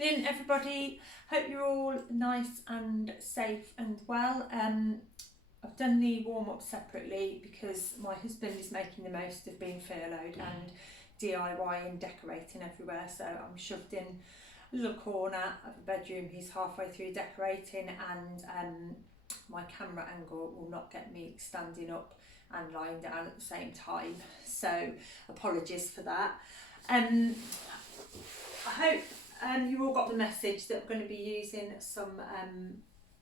evening, everybody. Hope you're all nice and safe and well. I've done the warm-up separately because my husband is making the most of being furloughed and DIY and decorating everywhere. So I'm shoved in a little corner of the bedroom. He's halfway through decorating, and my camera angle will not get me standing up and lying down at the same time. So apologies for that. I hope you all got the message that we're going to be using some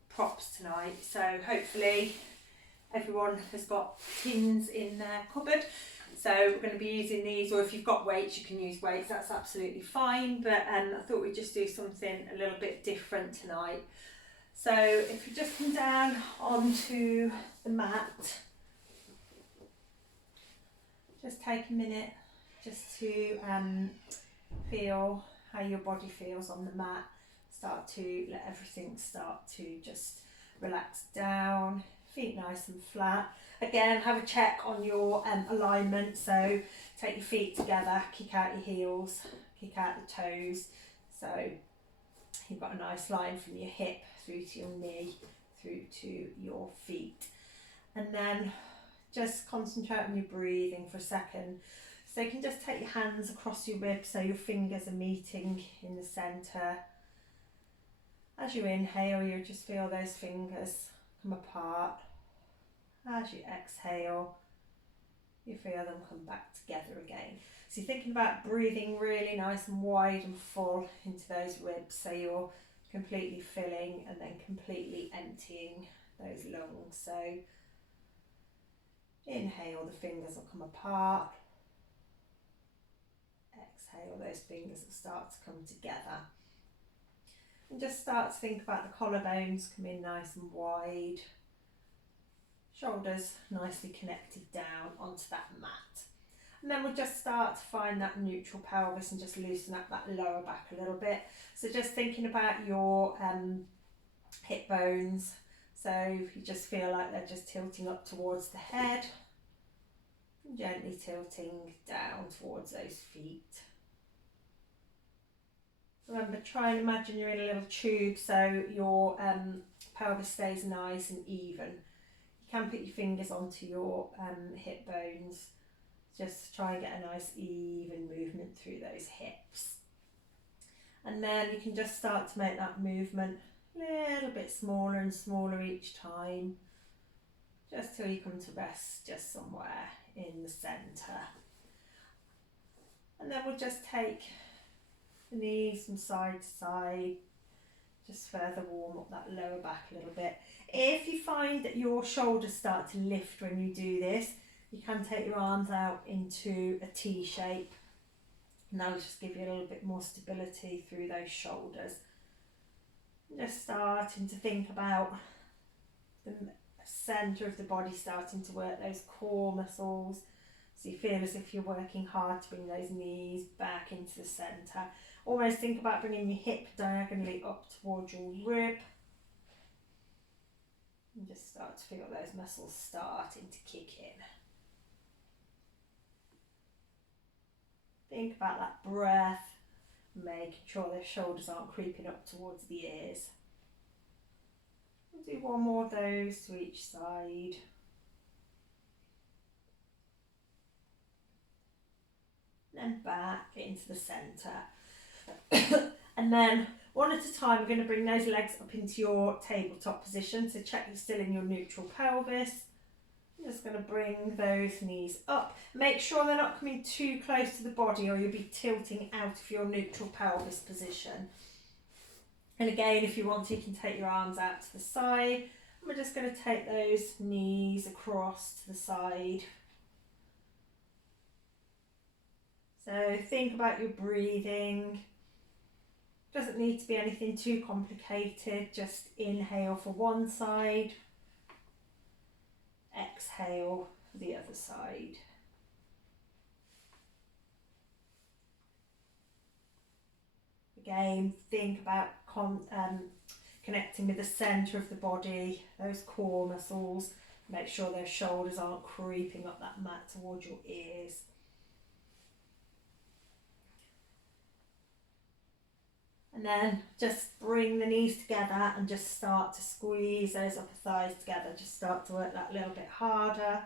props tonight. So hopefully everyone has got tins in their cupboard. So we're going to be using these, or if you've got weights, you can use weights, that's absolutely fine. But I thought we'd just do something a little bit different tonight. So if you just come down onto the mat, just take a minute just to feel how your body feels on the mat. Start to let everything start to just relax down, feet nice and flat. Again, have a check on your alignment, so take your feet together, kick out your heels, kick out the toes, so you've got a nice line from your hip through to your knee, through to your feet. And then just concentrate on your breathing for a second. So you can just take your hands across your ribs so your fingers are meeting in the centre. As you inhale, you just feel those fingers come apart. As you exhale, you feel them come back together again. So you're thinking about breathing really nice and wide and full into those ribs, so you're completely filling and then completely emptying those lungs. So inhale, the fingers will come apart. Exhale, those fingers will start to come together. And just start to think about the collarbones coming nice and wide. Shoulders nicely connected down onto that mat. And then we'll just start to find that neutral pelvis and just loosen up that lower back a little bit. So just thinking about your hip bones. So if you just feel like they're just tilting up towards the head, and gently tilting down towards those feet. Remember, try and imagine you're in a little tube so your pelvis stays nice and even. You can put your fingers onto your hip bones. Just try and get a nice even movement through those hips. And then you can just start to make that movement a little bit smaller and smaller each time, just till you come to rest just somewhere in the centre. And then we'll just take the knees from side to side, just further warm up that lower back a little bit. If you find that your shoulders start to lift when you do this, you can take your arms out into a T shape, and that'll just give you a little bit more stability through those shoulders. Just starting to think about the centre of the body starting to work those core muscles. So you feel as if you're working hard to bring those knees back into the centre. Almost think about bringing your hip diagonally up towards your rib. And just start to feel those muscles starting to kick in. Think about that breath, making sure those shoulders aren't creeping up towards the ears. We'll do one more of those to each side. Then back into the centre. And then one at a time, we're going to bring those legs up into your tabletop position. So check you're still in your neutral pelvis. I'm just going to bring those knees up. Make sure they're not coming too close to the body, or you'll be tilting out of your neutral pelvis position. And again, if you want to, you can take your arms out to the side. And we're just going to take those knees across to the side. So think about your breathing. Doesn't need to be anything too complicated. Just inhale for one side. Exhale for the other side. Again, think about connecting with the centre of the body, those core muscles. Make sure those shoulders aren't creeping up that mat towards your ears. And then just bring the knees together and just start to squeeze those upper thighs together. Just start to work that a little bit harder.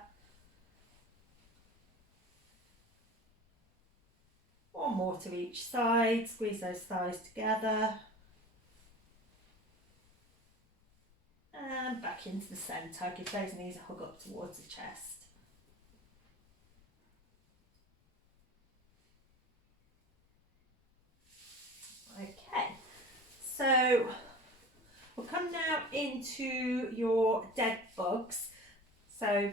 One more to each side. Squeeze those thighs together. And back into the centre. Give those knees a hug up towards the chest. Okay, so we'll come now into your dead bugs. So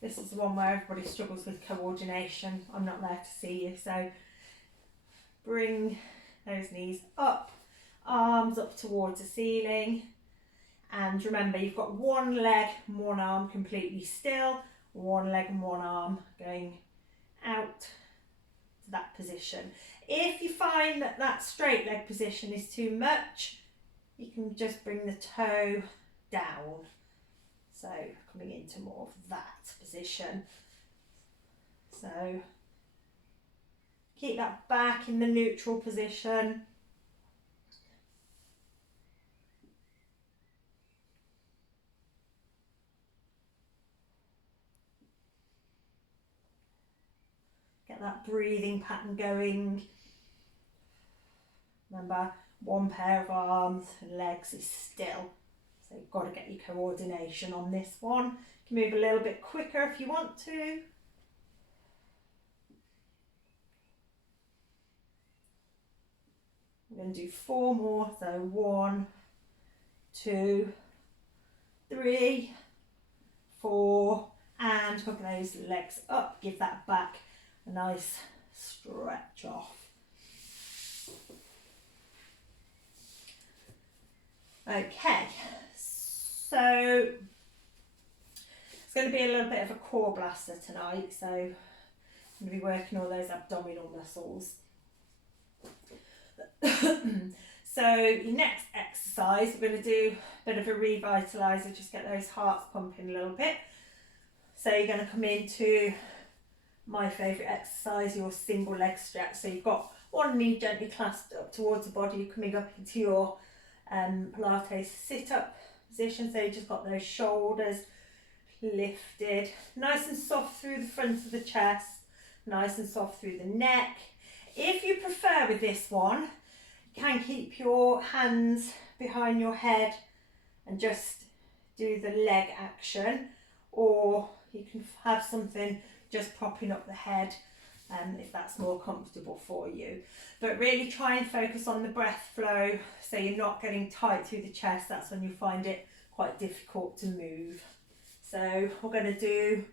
this is the one where everybody struggles with coordination. I'm not there to see you, so bring those knees up, arms up towards the ceiling. And remember, you've got one leg and one arm completely still, one leg and one arm going out to that position. If you find that that straight leg position is too much, you can just bring the toe down. So coming into more of that position. So keep that back in the neutral position. Get that breathing pattern going. Remember, one pair of arms and legs is still. So you've got to get your coordination on this one. You can move a little bit quicker if you want to. I'm going to do 4 more. So 1, 2, 3, 4, and hook those legs up. Give that back a nice stretch off. Okay, so it's going to be a little bit of a core blaster tonight, so I'm going to be working all those abdominal muscles. So your next exercise, we're going to do a bit of a revitalizer, just get those hearts pumping a little bit. So you're going to come into my favourite exercise, your single leg stretch. So you've got one knee gently clasped up towards the body, you're coming up into your Pilates sit-up position. So you just got those shoulders lifted, nice and soft through the front of the chest, nice and soft through the neck. If you prefer with this one, you can keep your hands behind your head and just do the leg action, or you can have something just propping up the head if that's more comfortable for you. But really try and focus on the breath flow so you're not getting tight through the chest. That's when you find it quite difficult to move. So we're going to do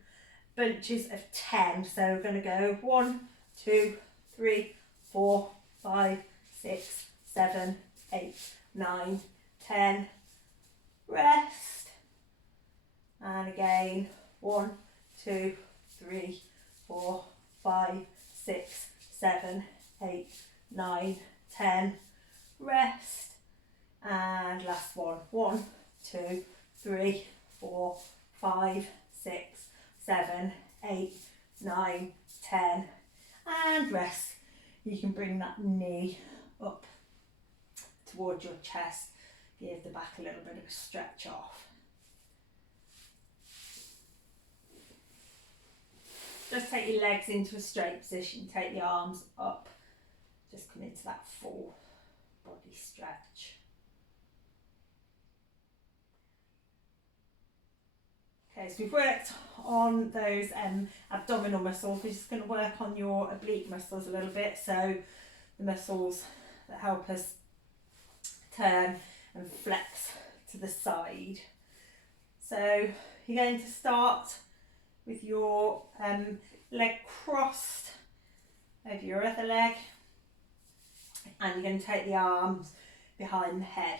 bunches of 10. So we're going to go 1, 2, 3, 4, 5, 6, 7, 8, 9, 10. Rest. And again, 1, 2, 3, 4, 5, 6, 7, 8, 9, 10. Rest. And last one. 1, 2, 3, 4, 5, 6, 7, 8, 9, 10. And rest. You can bring that knee up towards your chest. Give the back a little bit of a stretch off. Just take your legs into a straight position, take the arms up, just come into that full body stretch. Okay, so we've worked on those abdominal muscles. We're just going to work on your oblique muscles a little bit, so the muscles that help us turn and flex to the side. So you're going to start with your leg crossed over your other leg, and you're going to take the arms behind the head.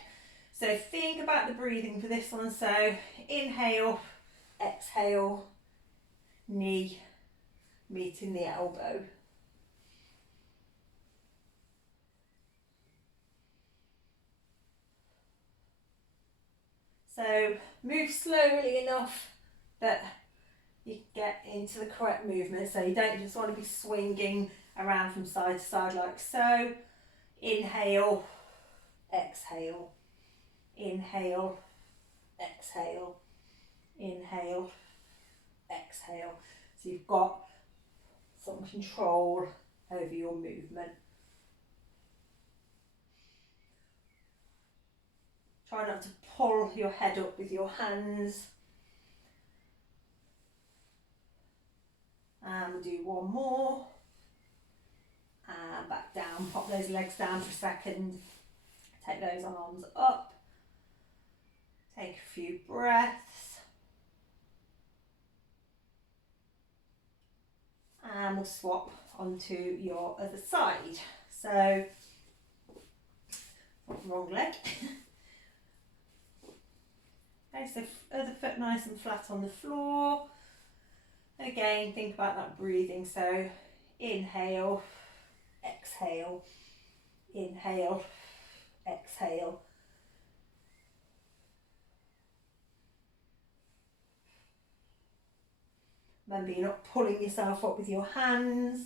So think about the breathing for this one. So inhale, exhale, knee meeting the elbow. So move slowly enough that you get into the correct movement, so you don't just want to be swinging around from side to side like so. Inhale, exhale, inhale, exhale, inhale, exhale. So you've got some control over your movement. Try not to pull your head up with your hands. And we'll do one more. And back down, pop those legs down for a second. Take those arms up. Take a few breaths. And we'll swap onto your other side. So, wrong leg. Okay, so other foot nice and flat on the floor. Again, think about that breathing. So, inhale, exhale, inhale, exhale. Remember, you're not pulling yourself up with your hands.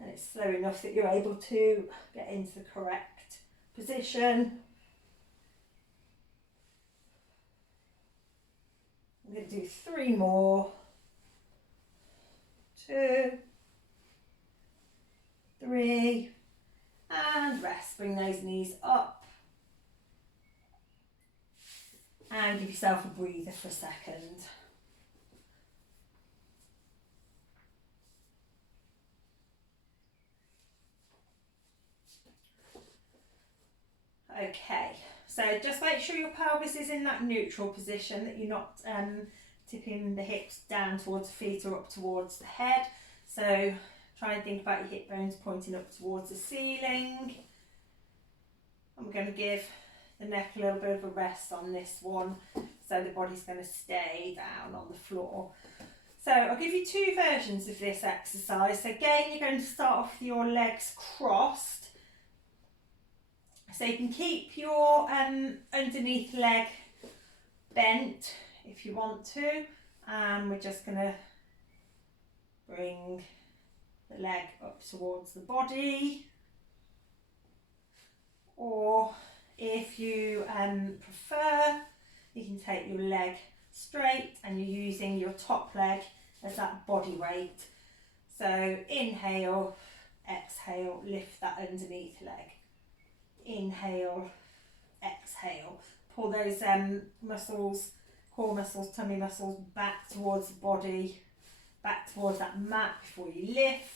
And it's slow enough that you're able to get into the correct position. I'm going to do 3 more. 2, 3, and rest. Bring those knees up. And give yourself a breather for a second. Okay, so just make sure your pelvis is in that neutral position, that you're not tipping the hips down towards the feet or up towards the head. So try and think about your hip bones pointing up towards the ceiling. And we're going to give the neck a little bit of a rest on this one, so the body's going to stay down on the floor. So I'll give you 2 versions of this exercise. So again, you're going to start off with your legs crossed. So you can keep your underneath leg bent if you want to. And we're just going to bring the leg up towards the body. Or if you prefer, you can take your leg straight and you're using your top leg as that body weight. So inhale, exhale, lift that underneath leg. Inhale, exhale. Pull those muscles, core muscles, tummy muscles back towards the body, back towards that mat before you lift.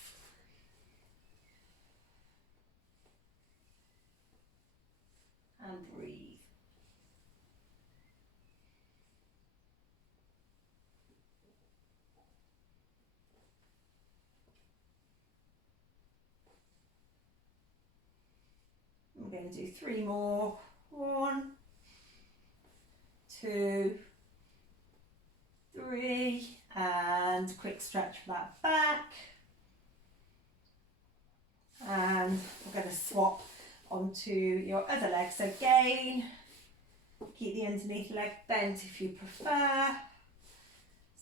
And breathe. We're going to do 3 more. 1, 2, 3, and quick stretch for that back. And we're going to swap onto your other leg. So again, keep the underneath leg bent if you prefer.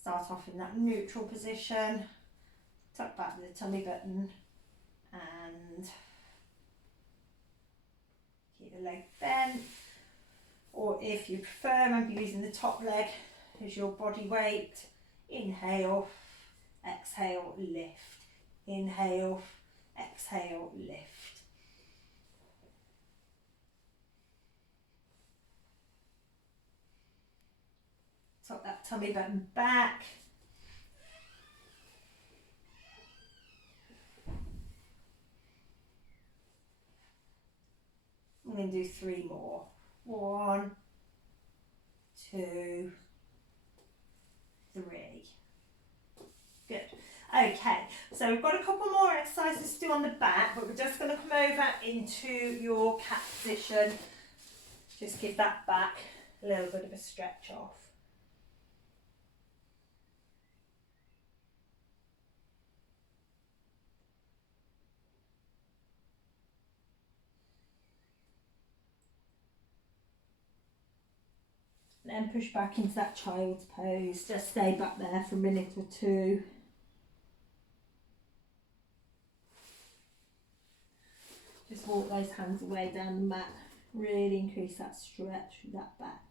Start off in that neutral position. Tuck back the tummy button and keep the leg bent. Or if you prefer, remember using the top leg as your body weight. Inhale, exhale, lift. Inhale, exhale, lift. Tuck that tummy button back. I'm going to do 3 more. 1, 2, 3. Good. Okay, so we've got a couple more exercises to do on the back, but we're just going to come over into your cat position. Just give that back a little bit of a stretch off. Then push back into that child's pose. Just stay back there for a minute or two. Just walk those hands away down the mat. Really increase that stretch with that back.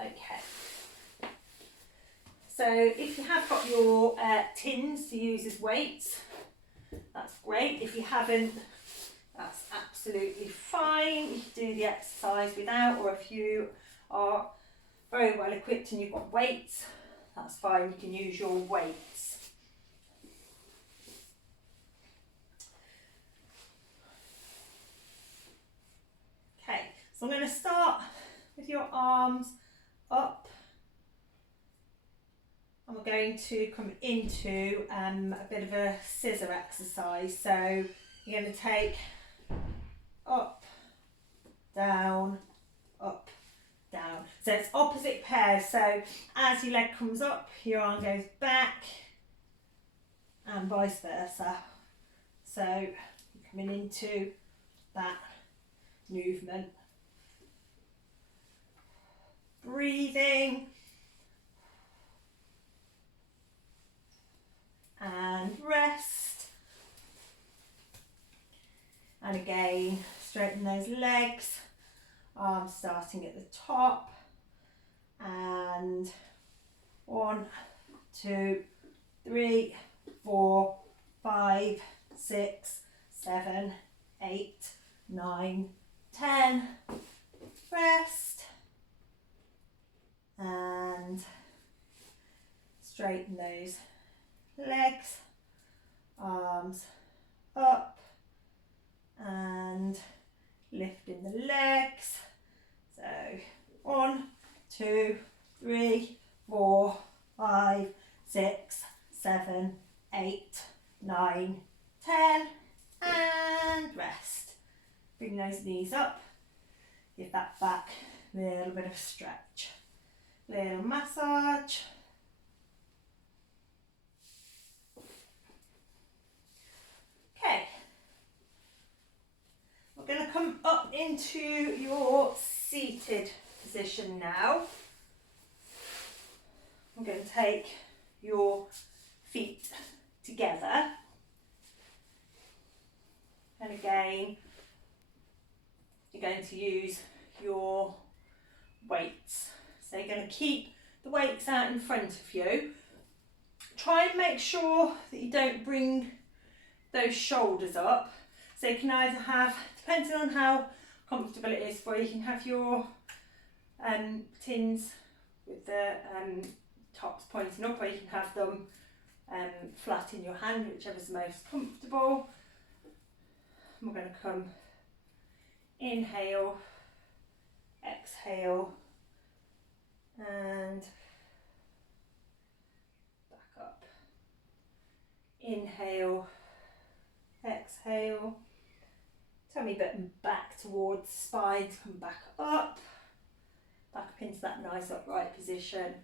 Okay. So if you have got your tins to use as weights, that's great. If you haven't, that's absolutely fine. You can do the exercise without, or if you are very well equipped and you've got weights, that's fine. You can use your weights. Okay, so I'm going to start with your arms up. And we're going to come into a bit of a scissor exercise. So you're going to take up, down, up, down. So it's opposite pairs. So as your leg comes up, your arm goes back and vice versa. So you're coming into that movement. Breathing. And rest. And again, straighten those legs. Arms starting at the top. And 1, 2, 3, 4, 5, 6, 7, 8, 9, 10. Rest. And straighten those legs, arms up and lifting the legs. So 1, 2, 3, 4, 5, 6, 7, 8, 9, 10 and rest. Bring those knees up, give that back a little bit of a stretch, little massage. Okay, we're going to come up into your seated position now. I'm going to take your feet together, and again you're going to use your weights. So you're going to keep the weights out in front of you. Try and make sure that you don't bring those shoulders up. So you can either have, depending on how comfortable it is for you, you can have your tins with the tops pointing up, or you can have them flat in your hand, whichever's most comfortable. And we're going to come inhale, exhale, and back up. Inhale, exhale, tummy button back towards the spine to come back up into that nice upright position,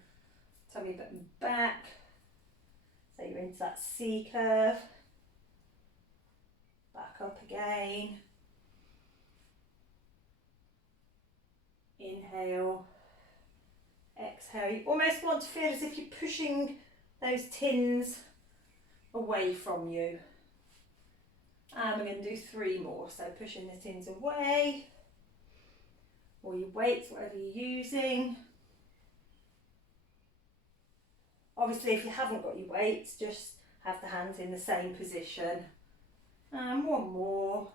tummy button back, so you're into that C curve, back up again, inhale, exhale. You almost want to feel as if you're pushing those tins away from you. And we're going to do 3 more. So pushing the tins away, or your weights, whatever you're using. Obviously, if you haven't got your weights, just have the hands in the same position. And 1 more.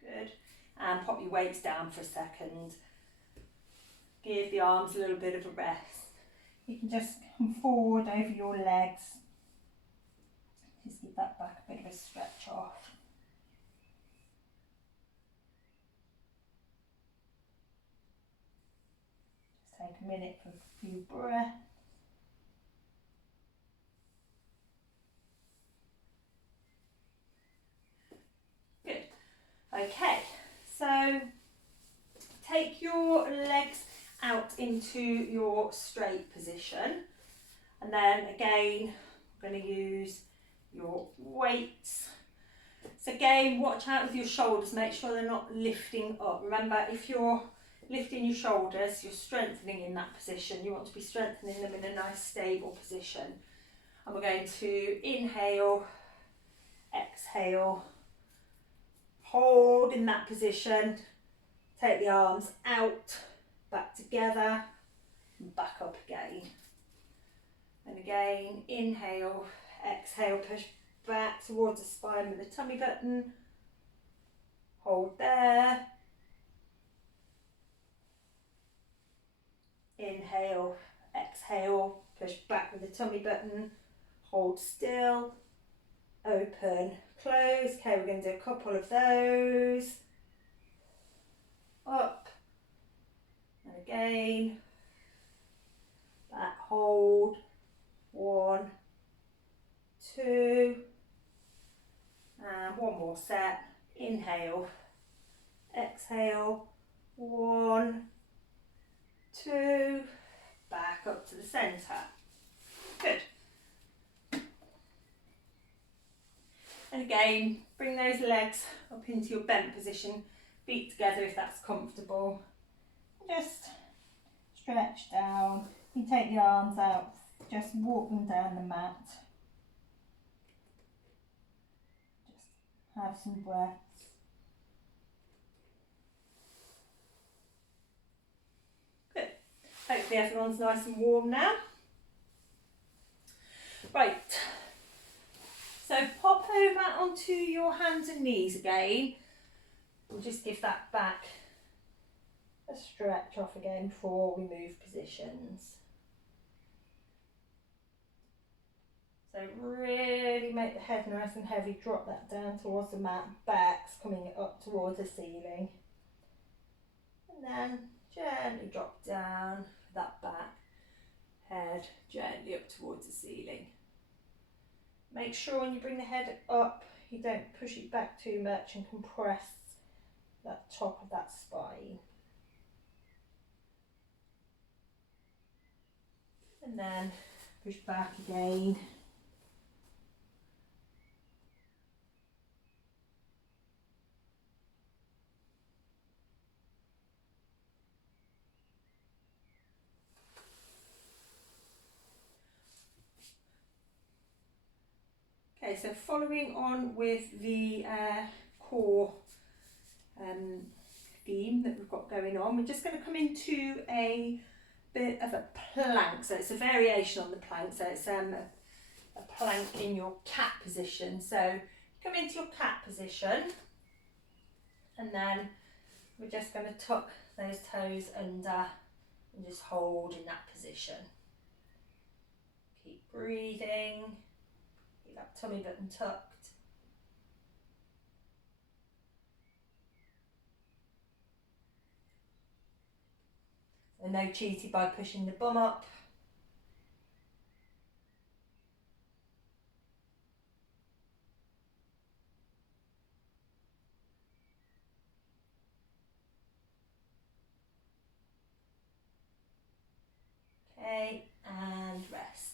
Good. And pop your weights down for a second. Give the arms a little bit of a rest. You can just come forward over your legs. Just give that back a bit of a stretch off. Just take a minute for a few breaths. Good. Okay, so take your legs out into your straight position. And then again, I'm going to use your weights. So again, watch out with your shoulders, make sure they're not lifting up. Remember, if you're lifting your shoulders, you're strengthening in that position. You want to be strengthening them in a nice stable position. And we're going to inhale, exhale, hold in that position, take the arms out, back together, and back up again. And again, inhale, exhale, push back towards the spine with the tummy button, hold there, inhale, exhale, push back with the tummy button, hold still, open, close. Okay, we're going to do a couple of those, up, and again, back, hold, 1, 2, and one more set, inhale, exhale, 1, 2, back up to the centre. Good. And again, bring those legs up into your bent position, feet together if that's comfortable. Just stretch down. You take the arms out, just walk them down the mat. Just have some breaths. Good. Hopefully everyone's nice and warm now. Right. So pop over onto your hands and knees again. We'll just give that back a stretch off again before we move positions. So really make the head nice and heavy, drop that down towards the mat, back's coming up towards the ceiling. And then gently drop down that back, head gently up towards the ceiling. Make sure when you bring the head up, you don't push it back too much and compress that top of that spine. And then push back again. Okay, so following on with the core theme that we've got going on, we're just going to come into a bit of a plank. So it's a variation on the plank. So it's a plank in your cat position. So come into your cat position, and then we're just going to tuck those toes under and just hold in that position. Keep breathing. Keep that tummy button tucked. And no cheating by pushing the bum up. Okay, and rest.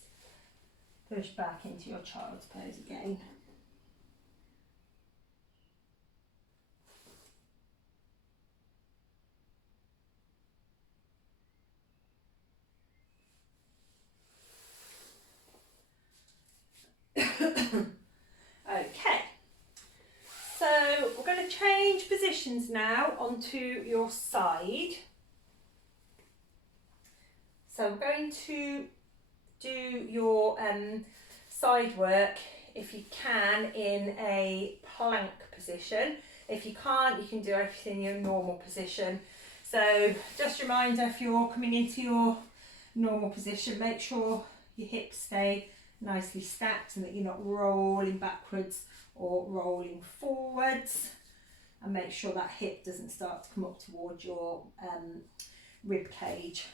Push back into your child's pose again. Okay, so we're going to change positions now onto your side. So we're going to do your side work, if you can, in a plank position. If you can't, you can do everything in your normal position. So just a reminder, if you're coming into your normal position, make sure your hips stay nicely stacked and that you're not rolling backwards or rolling forwards, and make sure that hip doesn't start to come up towards your rib cage.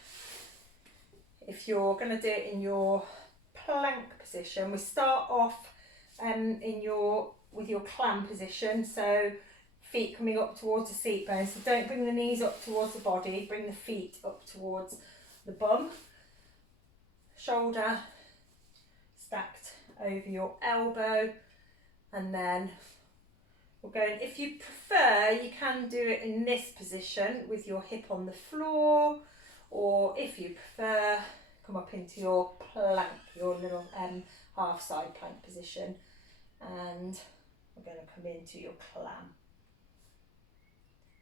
If you're going to do it in your plank position, we start off with your clam position, so feet coming up towards the seat bone. So don't bring the knees up towards the body, bring the feet up towards the bum, shoulder stacked over your elbow, and then we're going, if you prefer, you can do it in this position with your hip on the floor, or if you prefer, come up into your plank, your little half side plank position, and we're going to come into your clam.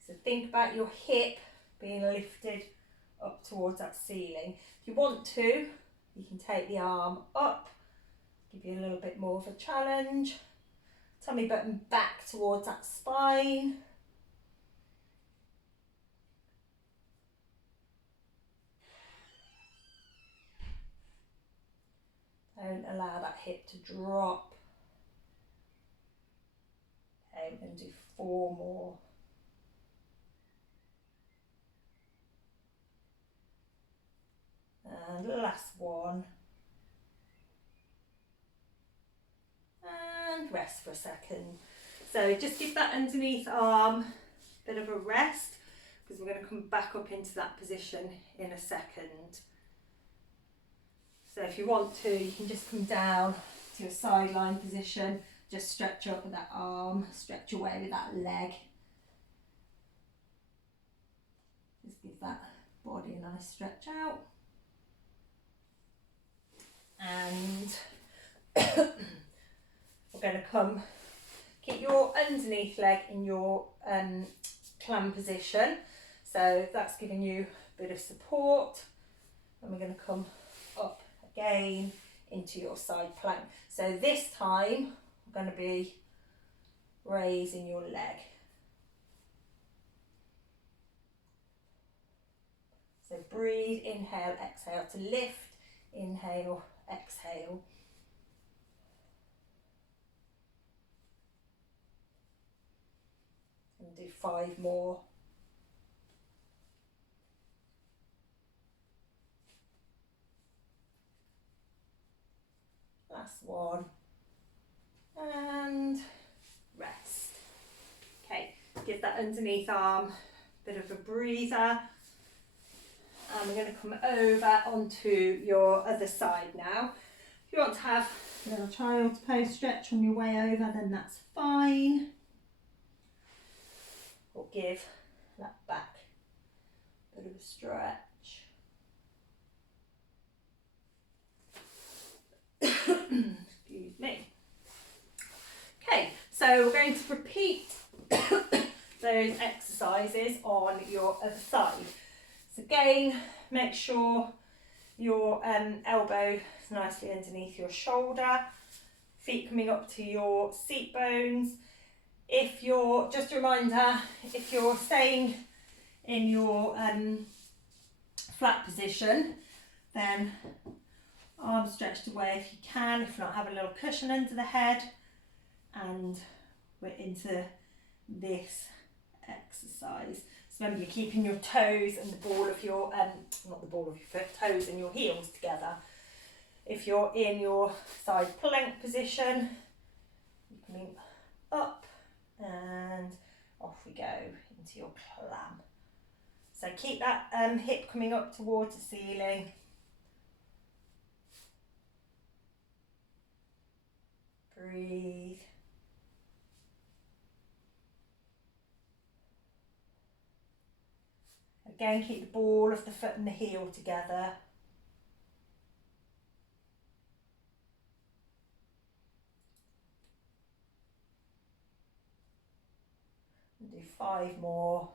So think about your hip being lifted up towards that ceiling. If you want to, you can take the arm up, give you a little bit more of a challenge. Tummy button back towards that spine. Don't allow that hip to drop. Okay, we're going to do 4 more. And last one. And rest for a second. So just give that underneath arm a bit of a rest, because we're going to come back up into that position in a second. So if you want to, you can just come down to a sideline position, just stretch up with that arm, stretch away with that leg. Just give that body a nice stretch out. And we're going to keep your underneath leg in your clam position. So that's giving you a bit of support. And we're going to come up again into your side plank. So this time we're going to be raising your leg. So breathe, inhale, exhale to lift, inhale, exhale. And do 5 more. Last one. And rest. Okay, give that underneath arm a bit of a breather. And we're going to come over onto your other side now. If you want to have a little child's pose stretch on your way over, then that's fine. Or give that back a bit of a stretch. Excuse me. Okay, so we're going to repeat those exercises on your other side. So again, make sure your elbow is nicely underneath your shoulder, feet coming up to your seat bones. If you're, just a reminder, if you're staying in your flat position, then arms stretched away if you can. If not, have a little cushion under the head, and we're into this exercise. So remember, you're keeping your toes and the ball of your, not the ball of your foot, toes and your heels together. If you're in your side plank position, you're coming up and off we go into your clam. So keep that hip coming up towards the ceiling. Breathe. Again, keep the ball of the foot and the heel together. And do 5 more.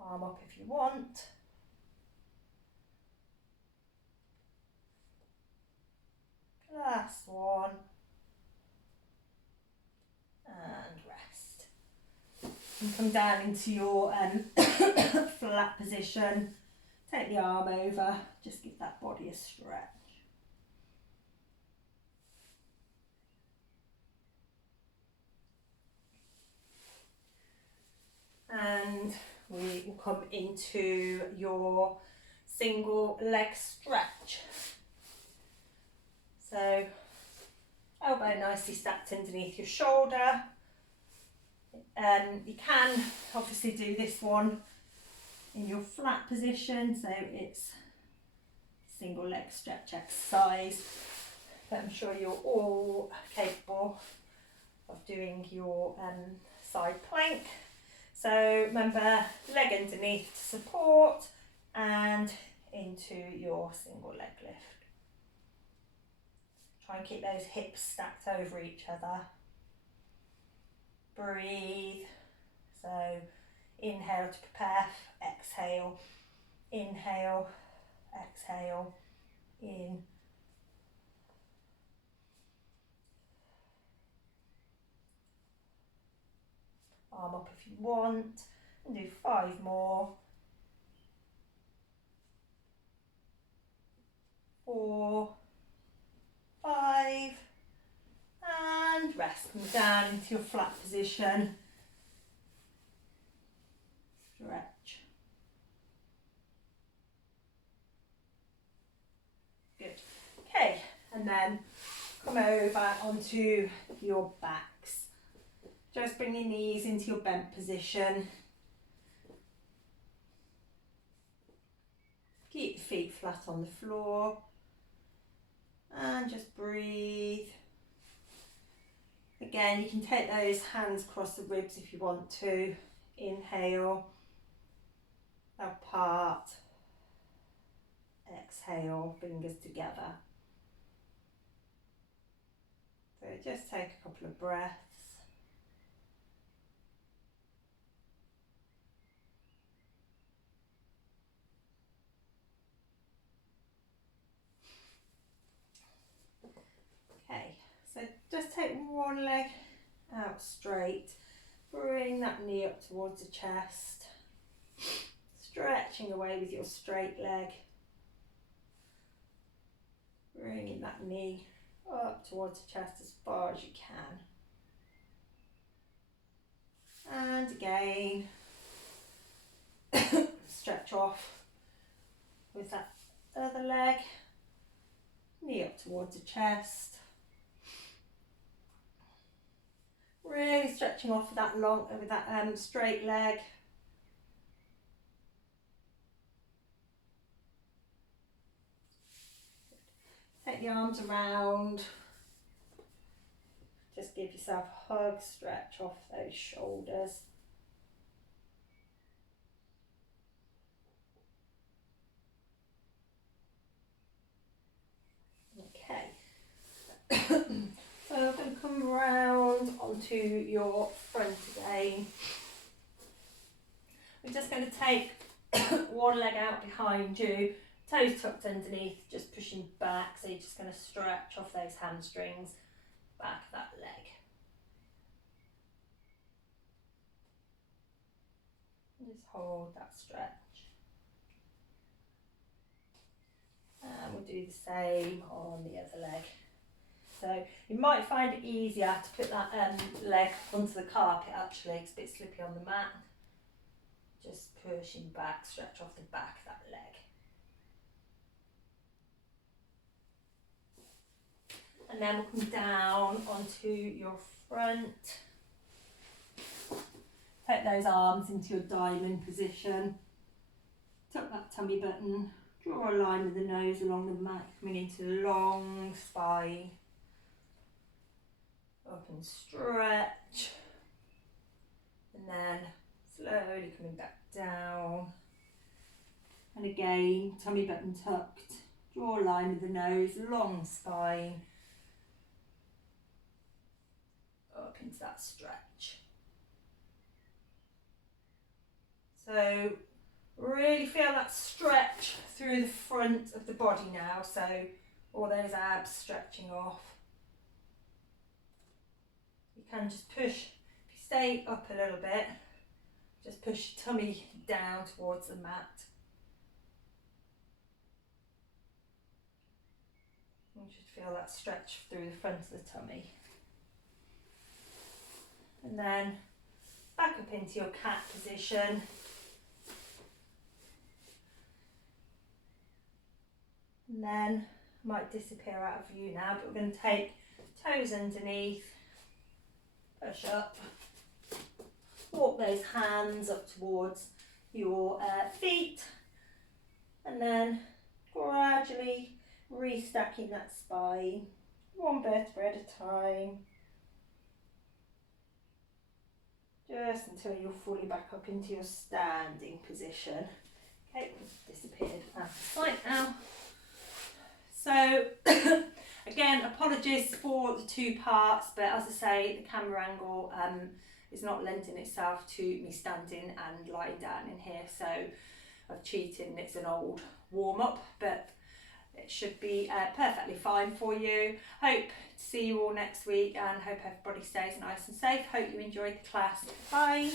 Arm up if you want. Last one. And rest. And come down into your flat position. Take the arm over, just give that body a stretch. And we will come into your single leg stretch. So elbow nicely stacked underneath your shoulder. You can obviously do this one in your flat position, so it's single leg stretch exercise. But I'm sure you're all capable of doing your side plank. So remember, leg underneath to support and into your single leg lift. Try and keep those hips stacked over each other. Breathe. So inhale to prepare, exhale, inhale, exhale, in. Arm up if you want, and do 5 more. 4, 5, and rest. Come down into your flat position. Stretch. Good. Okay, and then come over onto your backs. Just bring your knees into your bent position. Keep your feet flat on the floor. And just breathe. Again, you can take those hands across the ribs if you want to. Inhale, apart. Exhale, fingers together. So just take a couple of breaths. Okay, so just take one leg out straight. Bring that knee up towards the chest. Stretching away with your straight leg. Bringing that knee up towards the chest as far as you can. And again, stretch off with that other leg. Knee up towards the chest. Really stretching off with that straight leg. Take the arms around. Just give yourself a hug, stretch off those shoulders. Okay. So I'm going to come round onto your front again. We're just going to take one leg out behind you, toes tucked underneath, just pushing back. So you're just going to stretch off those hamstrings, back of that leg. Just hold that stretch. And we'll do the same on the other leg. So you might find it easier to put that leg onto the carpet actually, it's a bit slippy on the mat. Just pushing back, stretch off the back of that leg. And then we'll come down onto your front. Take those arms into your diamond position. Tuck that tummy button. Draw a line with the nose along the mat, coming into the long spine. Up and stretch. And then slowly coming back down. And again, tummy button tucked. Draw a line with the nose, long spine. Up into that stretch. So really feel that stretch through the front of the body now. So all those abs stretching off. You can just push, if you stay up a little bit, just push your tummy down towards the mat. You should feel that stretch through the front of the tummy. And then back up into your cat position. And then might disappear out of view now, but we're going to take toes underneath, push up, walk those hands up towards your feet, and then gradually restacking that spine, one vertebra at a time, just until you're fully back up into your standing position. Okay, disappeared out of sight now. So again, apologies for the two parts, but as I say, the camera angle is not lending itself to me standing and lying down in here, so I've cheated and it's an old warm-up, but it should be perfectly fine for you. Hope to see you all next week, and hope everybody stays nice and safe. Hope you enjoyed the class. Bye.